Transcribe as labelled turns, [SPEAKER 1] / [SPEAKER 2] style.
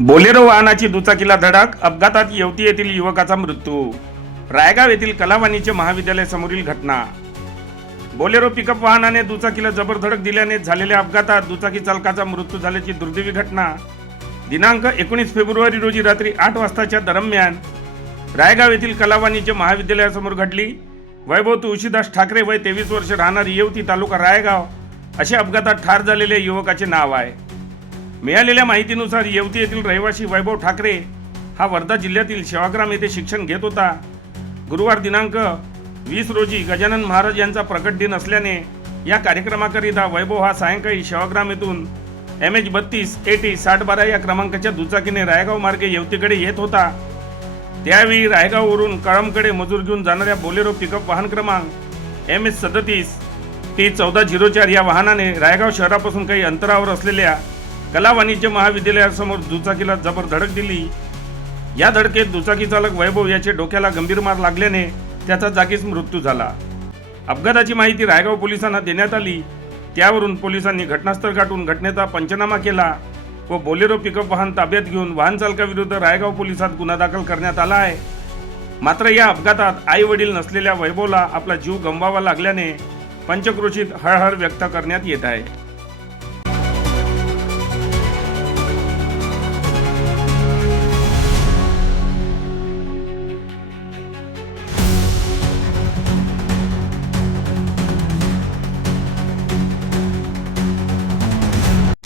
[SPEAKER 1] Bolero वाहनाची दुचाकीला धडक अपघातात येवती येथील युवकाचा मृत्यू. रायगाव येथील कलावाणीचे महाविद्यालय समोरील घटना. बोलेरो पिकअप वाहनाने दुचाकीला जबर धडक दिल्याने झालेल्या अपघातात दुचाकी चालकाचा मृत्यू झाल्याची दुर्दैवी घटना. दिनांक एकोणीस फेब्रुवारी रोजी रात्री आठ वाजताच्या दरम्यान रायगाव येथील कलावाणीचे महाविद्यालयासमोर घडली. वैभव तुळशीदास ठाकरे वय तेवीस वर्ष राहणारी येवती तालुका रायगाव असे अपघातात ठार झालेल्या युवकाचे नाव आहे. मिळालेल्या माहितीनुसार येवती येथील रहिवासी वैभव ठाकरे हा वर्धा जिल्ह्यातील सेवाग्राम येथे शिक्षण घेत होता. गुरुवार दिनांक वीस रोजी गजानन महाराज यांचा प्रकट दिन असल्याने या कार्यक्रमाकरिता वैभव हा सायंकाळी सेवाग्राम येथून एम एच बत्तीस एटी साठ बारा या क्रमांकाच्या दुचाकीने रायगाव मार्गे येवतीकडे येत होता. त्यावेळी रायगाववरून कळमकडे मजूर घेऊन जाणाऱ्या बोलेरो पिकअप वाहन क्रमांक एम एस सदतीस टी चौदा झिरो चार या वाहनाने रायगाव शहरापासून काही अंतरावर असलेल्या कला वाणिज्य महाविद्यालयासमोर दुचाकीला जबर धडक दिली. या धडकेत दुचाकी चालक वैभव याचे डोक्याला गंभीर मार लागल्याने त्याचा जागीच मृत्यू झाला. अपघाताची माहिती रायगाव पोलिसांना देण्यात आली. त्यावरून पोलिसांनी घटनास्थळ गाठून घटनेचा पंचनामा केला व बोलेरो पिकअप वाहन ताब्यात घेऊन वाहन चालकाविरुद्ध रायगाव पोलिसात गुन्हा दाखल करण्यात आला आहे. मात्र या अपघातात आई वडील नसलेल्या वैभवला आपला जीव गमवावा लागल्याने पंचक्रोशीत हळहळ व्यक्त करण्यात येत आहे.